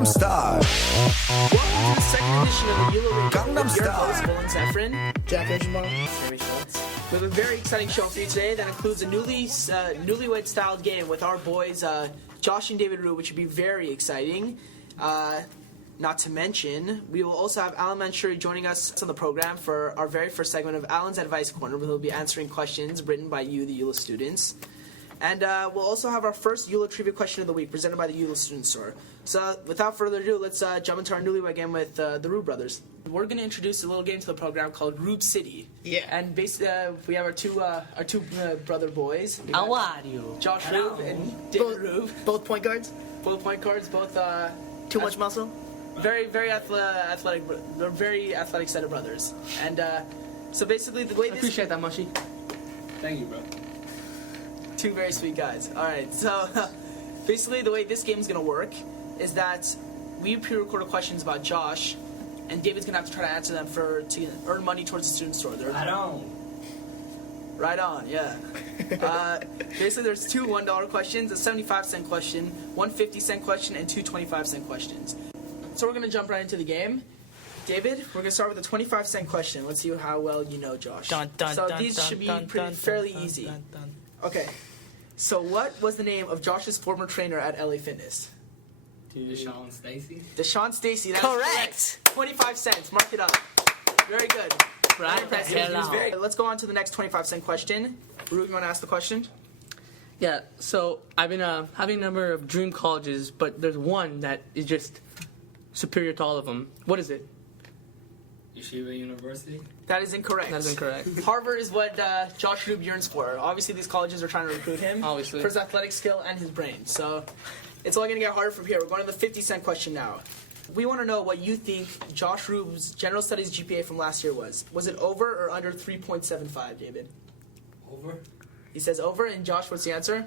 Gangnam Style. Welcome to the second edition of the YULA Radio. Gangnam With your Style. host, Zvulun Zeffren, Kirschenbaum. Sammy Schultz. We have a very exciting show for you today that includes a newlywed-style game with our boys, Josh and David Rue, which should be very exciting. Not to mention, we will also have Allen Manshoory joining us on the program for our very first segment of Allen's Advice Corner, where he'll be answering questions written by you, the YULA students. And we'll also have our first YULA Trivia Question of the Week, presented by the YULA Student Store. So, without further ado, let's jump into our newlywed game with the Rube brothers. We're going to introduce a little game to the program called Rube City. Yeah. And basically, we have our two brother boys. How are you? Josh Rube and David Rube. Both point guards? Both point guards, both Too much muscle? very athletic. They're very athletic set of brothers. And so basically, the way I appreciate that, Mushy. Thank you, bro. Two very sweet guys. All right, so basically the way this game is going to work is that we pre-recorded questions about Josh, and David's going to have to try to answer them to earn money towards the student store. Right on, yeah. Basically, there's two $1 questions, a 75-cent question, one 50-cent question, and two 25-cent questions. So we're going to jump right into the game. David, we're going to start with a 25-cent question. Let's see how well you know Josh. These should be fairly easy. Okay. So what was the name of Josh's former trainer at LA Fitness? Deshaun Stacy. Deshaun Stacy. That's Correct. 25 cents. Mark it up. Very good. Right the hell out. Let's go on to the next 25-cent question. Rube, you want to ask the question? Yeah, so I've been having a number of dream colleges, but there's one that is just superior to all of them. What is it? Yeshiva University. That is incorrect. That is incorrect. Harvard is what Josh Rube yearns for. Obviously, these colleges are trying to recruit him Obviously. for his athletic skill and his brain. So it's only going to get harder from here. We're going to the 50-cent question now. We want to know what you think Josh Rube's general studies GPA from last year was. Was it over or under 3.75, David? Over. He says over, and Josh, what's the answer?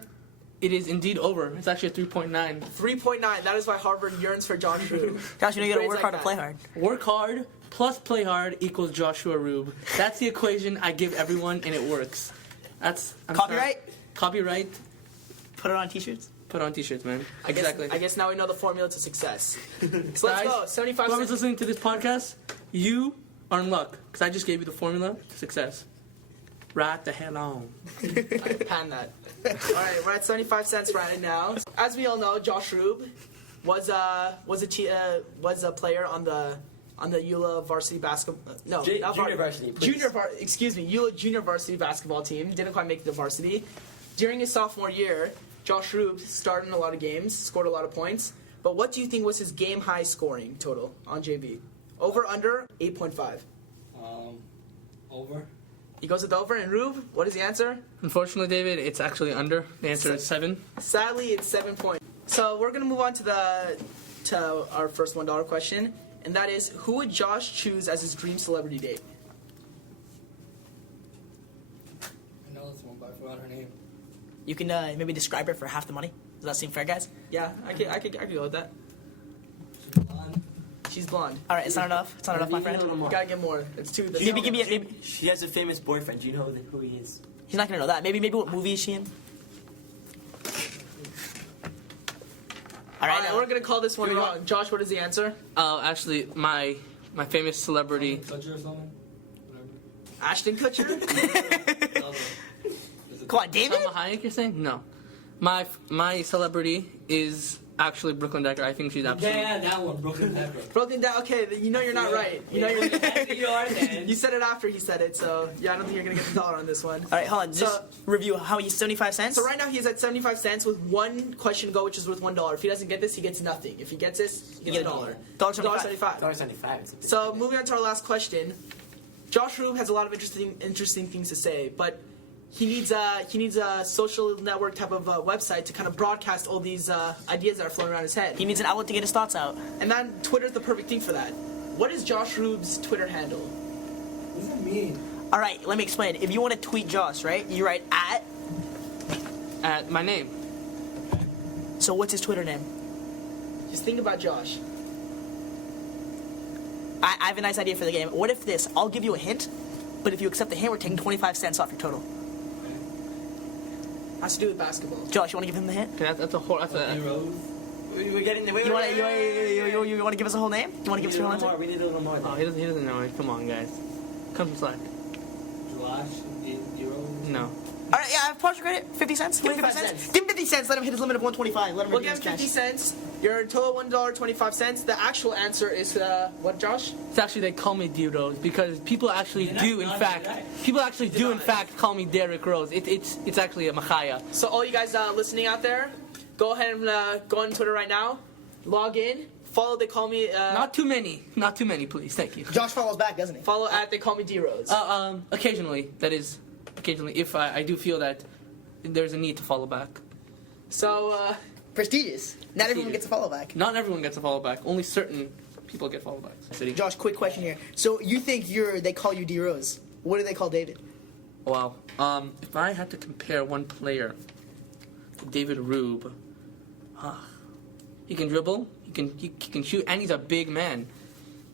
It is indeed over. It's actually a 3.9. 3.9. That is why Harvard yearns for Josh Rube. Josh, you know you gotta Grades work hard like to play that. hard. Work hard plus play hard equals Joshua Rube. That's the equation I give everyone, and it works. I'm Copyright? sorry. Copyright. Put it on t-shirts. Put on t-shirts, man. I guess now we know the formula to success. So let's go. 75 Whoever's cents. listening to this podcast, you are in luck, because I just gave you the formula to success. Right the hell on. Pan that. All right, we're at 75 cents right now. As we all know, Josh Rube was a player on the YULA varsity basketball. No, not junior varsity. YULA junior varsity basketball team. Didn't quite make it to varsity. During his sophomore year, Josh Rube started in a lot of games, scored a lot of points. But what do you think was his game high scoring total on JV? Over, under, 8.5. Over. He goes with over, and Rube, what is the answer? Unfortunately, David, it's actually under. The answer is 7. Sadly, it's 7 points. So we're gonna move on to our first $1 question, and that is, who would Josh choose as his dream celebrity date? I know this one, but I forgot her name. You can maybe describe her for half the money. Does that seem fair, guys? Yeah, I could go with that. She's blonde. All right, it's not enough. It's not enough, my friend. You gotta get more. It's two. Maybe. She has a famous boyfriend. Do you know who he is? He's not gonna know that. Maybe what movie is she in? All right, we're gonna call this one wrong. Josh, what is the answer? Actually, my famous celebrity. Kutcher or something? Whatever. Ashton Kutcher. Come on, David. Salma Hayek, you're saying? No. My celebrity is actually Brooklyn Decker. I think she's absolutely. Yeah, that one, Brooklyn Decker. Broken down. Okay, you know you're not right. You know you're. You are, man. You said it after he said it, so yeah, I don't think you're gonna get the dollar on this one. All right, hold on. Just review how he's 75 cents. So right now he's at 75 cents with one question to go, which is worth $1. If he doesn't get this, he gets nothing. If he gets this, he gets $1. $1.75. $1.75. So moving on to our last question, Josh Rube has a lot of interesting things to say, but he needs a social network type of website to kind of broadcast all these ideas that are floating around his head. He needs an outlet to get his thoughts out. And then Twitter's the perfect thing for that. What is Josh Rube's Twitter handle? What does that mean? All right, let me explain. If you want to tweet Josh, right, you write At my name. So what's his Twitter name? Just think about Josh. I have a nice idea for the game. What if this? I'll give you a hint, but if you accept the hint, we're taking 25 cents off your total. Has to do with basketball. Josh, you want to give him the hint? Okay, that's a whole. That's a. Rose. We're getting the. You want to give us a whole name? You want to give us a whole answer? We need a little more. Oh, he doesn't know it. Come on, guys. Come some slack. Josh, euros. No. All right, yeah, I have partial credit. 50 cents. Give him 50 5 cents. cents. Give him 50 cents. Let him hit his limit of 125. Let him We'll redeem give him his 50 cash. cents. Your total $1.25. The actual answer is what, Josh? It's actually they call me D Rose because people actually You're do not in fact right. people actually do in fact call me Derrick Rose. It's actually a machaya. So all you guys listening out there, go ahead and go on Twitter right now. Log in. Follow They Call Me. Not too many, please. Thank you. Josh follows back, doesn't he? Follow at They Call Me D Rose. Occasionally, if I do feel that there's a need to follow back. So Prestigious. Not everyone gets a follow back. Not everyone gets a follow back. Only certain people get follow backs. Josh, quick question here. So you think they call you D Rose? What do they call David? Wow. If I had to compare one player to David Rube, he can dribble, he can shoot, and he's a big man.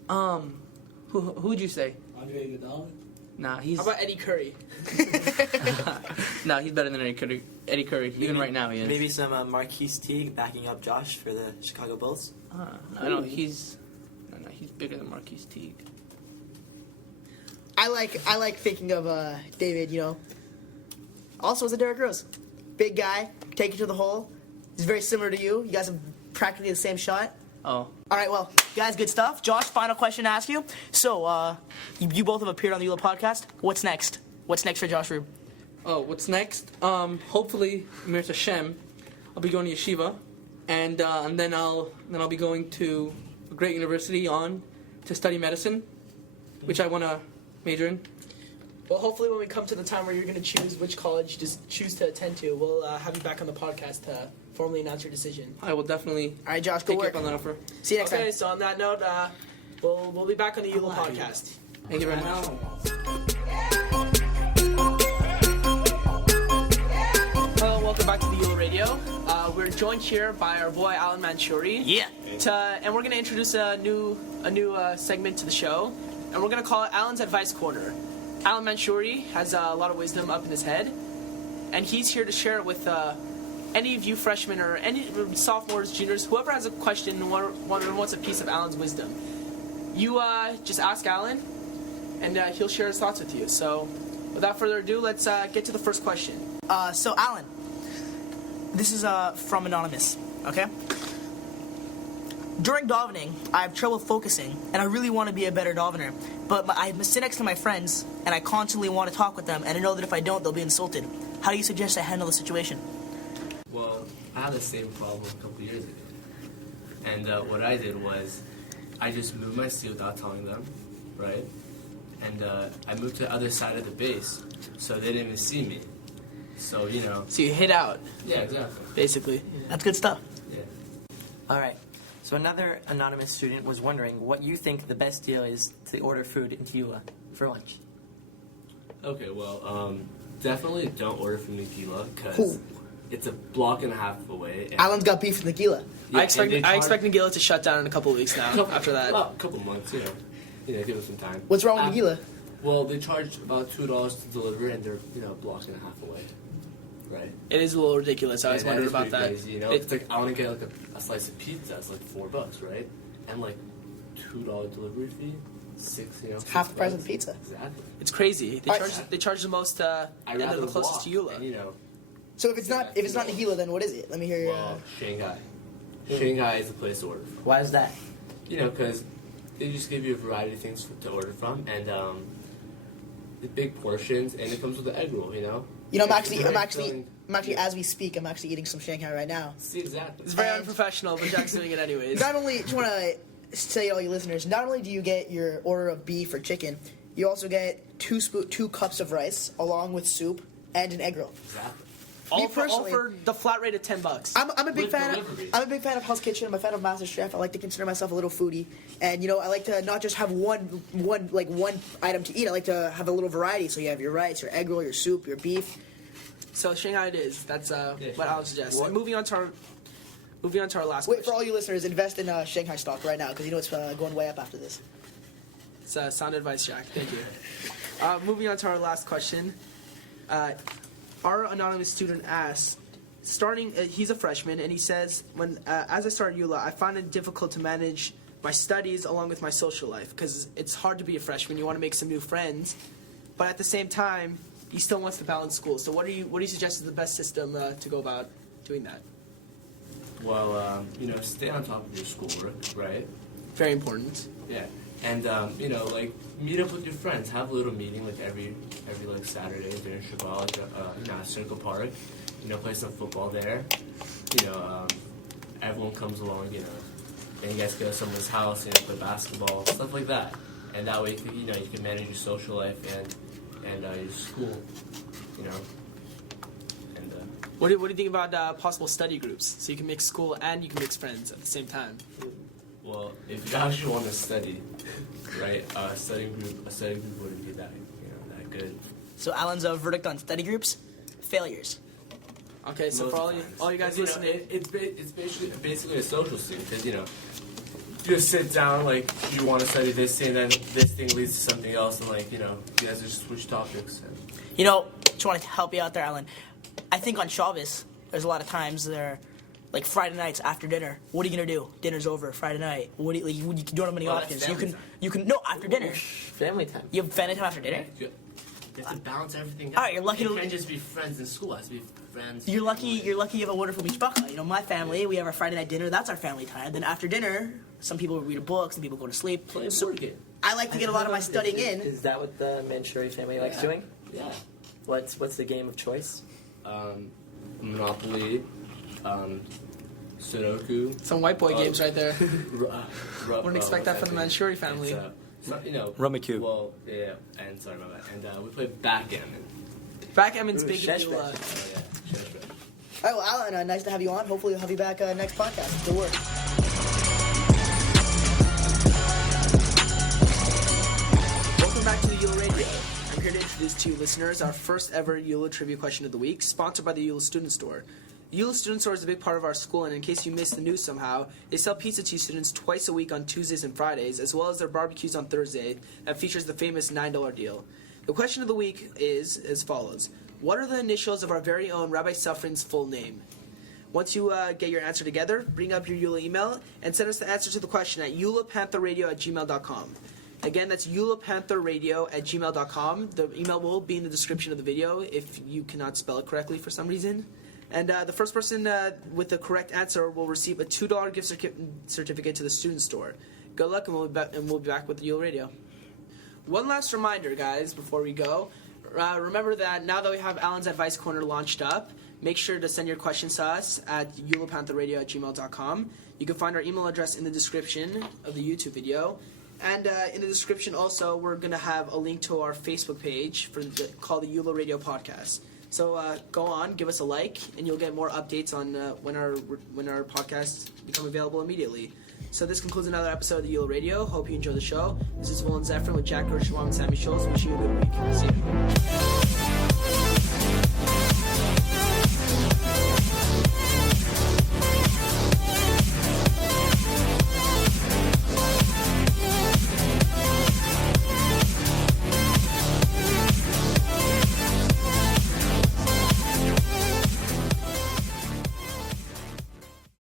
Who would you say? Andre Iguodala. Nah, he's how about Eddie Curry? nah, he's better than Eddie Curry. Even right now, he is. Maybe some Marquise Teague backing up Josh for the Chicago Bulls. I know he's bigger than Marquise Teague. I like thinking of David. You know, also as a Derrick Rose, big guy, take it to the hole. He's very similar to you. You guys have practically the same shot. Oh. All right, well, guys, good stuff. Josh, final question to ask you. So, you both have appeared on the YULA Podcast. What's next? What's next for Josh Rube? Oh, what's next? Hopefully, Mir Hashem, I'll be going to yeshiva, and then I'll be going to a great university to study medicine, which I want to major in. Well, hopefully when we come to the time where you're going to choose which college to choose to attend to, we'll have you back on the podcast to formally announce your decision. I will definitely All right, Josh, go take you work. up on that offer. See you next Okay, time. so on that note, we'll be back on the YULA Podcast. Thank you very much. Hello, welcome back to the YULA Radio. We're joined here by our boy Allen Manshoory. Yeah. And we're going to introduce a new segment to the show, and we're going to call it Allen's Advice Corner. Allen Manshoory has a lot of wisdom up in his head, and he's here to share it with any of you freshmen or any sophomores, juniors, whoever has a question and wants a piece of Allen's wisdom. You just ask Allen, and he'll share his thoughts with you. So, without further ado, let's get to the first question. So, Alan, this is from Anonymous, okay? During davening, I have trouble focusing, and I really want to be a better davener. But I sit next to my friends, and I constantly want to talk with them, and I know that if I don't, they'll be insulted. How do you suggest I handle the situation? Well, I had the same problem a couple years ago. And what I did was, I just moved my seat without telling them, right? And I moved to the other side of the base, so they didn't even see me. So, you know. So you hid out, Yeah, exactly. basically. That's good stuff. Yeah. All right. So another anonymous student was wondering what you think the best deal is to order food into YULA for lunch. Okay, well, definitely don't order from Nagila, because Cool. it's a block and a half away. And Alan's got beef with Nagila. yeah, I expect and they I expect charge- Nagila to shut down in a couple of weeks now. After that, Well, a couple months, you know, give us some time. What's wrong with Nagila? Well, they charge about $2 to deliver, and they're, you know, a block and a half away, right? it is a little ridiculous. I always Yeah, wondered is about pretty that. Crazy, you know, it's like I want to get like a slice of pizza. It's like $4, right? And like $2 delivery fee, Half the price of $6. the pizza. Exactly. It's crazy. They All charge right. they charge the most I and they're rather the closest walk, to YULA. and, you know, So if it's not Nagila, then what is it? Let me hear your. well, Shanghai. Shanghai is the place to order from. Why is that? You know, because they just give you a variety of things to order from, and the big portions, and it comes with the egg roll. You know. You know, I'm It's very actually, filling. as we speak, I'm actually eating some Shanghai right now. See, exactly. It's very And- unprofessional, but Jack's doing it anyways. Not only, just want to tell you all you listeners, not only do you get your order of beef or chicken, you also get two cups of rice along with soup and an egg roll. Exactly. all Me for personally- the flat rate of $10. I'm a big With fan. delivery. I'm a big fan of Hell's Kitchen. I'm a fan of MasterChef. I like to consider myself a little foodie, and you know, I like to not just have one item to eat. I like to have a little variety. So you have your rice, your egg roll, your soup, your beef. So Shanghai it is. That's what sure. I'll suggest. What- And moving on to our last Wait, question. for all you listeners, invest in Shanghai stock right now because you know it's going way up after this. It's sound advice, Jack. Thank you. Moving on to our last question. Our anonymous student asked, he's a freshman, and he says, as I started YULA, I found it difficult to manage my studies along with my social life because it's hard to be a freshman. You want to make some new friends, but at the same time, he still wants to balance school. So what do you suggest is the best system to go about doing that? Well, stay on top of your schoolwork, right? Very important. Yeah, and like meet up with your friends. Have a little meeting like every like Saturday during Shabbat, like at Circle Park. Play some football there. Everyone comes along. And you guys go to someone's house and play basketball, stuff like that. And that way, you can manage your social life and your school. And what do you think about possible study groups? So you can mix school and you can mix friends at the same time. Well, if you actually want to study, right, a study group wouldn't be that good. So Alan's verdict on study groups: failures. Okay, so Most for times. all you guys listening, it's basically a social student because you just sit down like you want to study this thing, then this thing leads to something else, and you guys just switch topics. Just want to help you out there, Alan. I think on Shabbos, there's a lot of times there, like Friday nights after dinner. What are you gonna do? Dinner's over Friday night. What do you don't have many options. You can after dinner. Family time. You have family time after dinner. You have to balance everything out. All right, you're lucky You to- can't just be friends in school. It has to be friends. You're lucky you have a wonderful mishpacha. My family, we have our Friday night dinner. That's our family time. Then after dinner, some people read a book, some people go to sleep. Play a board game. I like to get a lot of my studying in. Is that what the Manshoory family likes doing? Yeah. What's the game of choice? Monopoly, Sudoku. some white boy games right there. Wouldn't expect that from the Manshoory family. Rummikub. Well, yeah, and sorry about that. And we play backgammon. Backgammon's big in Shesh YULA. Oh yeah, Shesh. All right, well, Alan, nice to have you on. Hopefully, we'll have you back next podcast. Good work. Welcome back to the YULA Radio. I'm here to introduce to you listeners our first ever YULA Trivia Question of the Week, sponsored by the YULA Student Store. The YULA Student Store is a big part of our school, and in case you missed the news somehow, they sell pizza to students twice a week on Tuesdays and Fridays, as well as their barbecues on Thursday that features the famous $9 deal. The question of the week is as follows. What are the initials of our very own Rabbi Sufrins' full name? Once you get your answer together, bring up your YULA email and send us the answer to the question at yulapantherradio@gmail.com. Again, that's yulapantherradio@gmail.com. The email will be in the description of the video if you cannot spell it correctly for some reason. And the first person with the correct answer will receive a $2 gift certificate to the student store. Good luck, and we'll be back with the YULA Radio. One last reminder, guys, before we go. Remember that now that we have Alan's Advice Corner launched up, make sure to send your questions to us at yulapantherradio@gmail.com. You can find our email address in the description of the YouTube video. And in the description also, we're going to have a link to our Facebook page called the YULA Radio Podcast. So go on, give us a like, and you'll get more updates on when our podcasts become available immediately. So this concludes another episode of the YULA Radio. Hope you enjoy the show. This is Zvulun Zeffren with Kirschenbaum and Sammy Schultz. Wish you a good week. See you.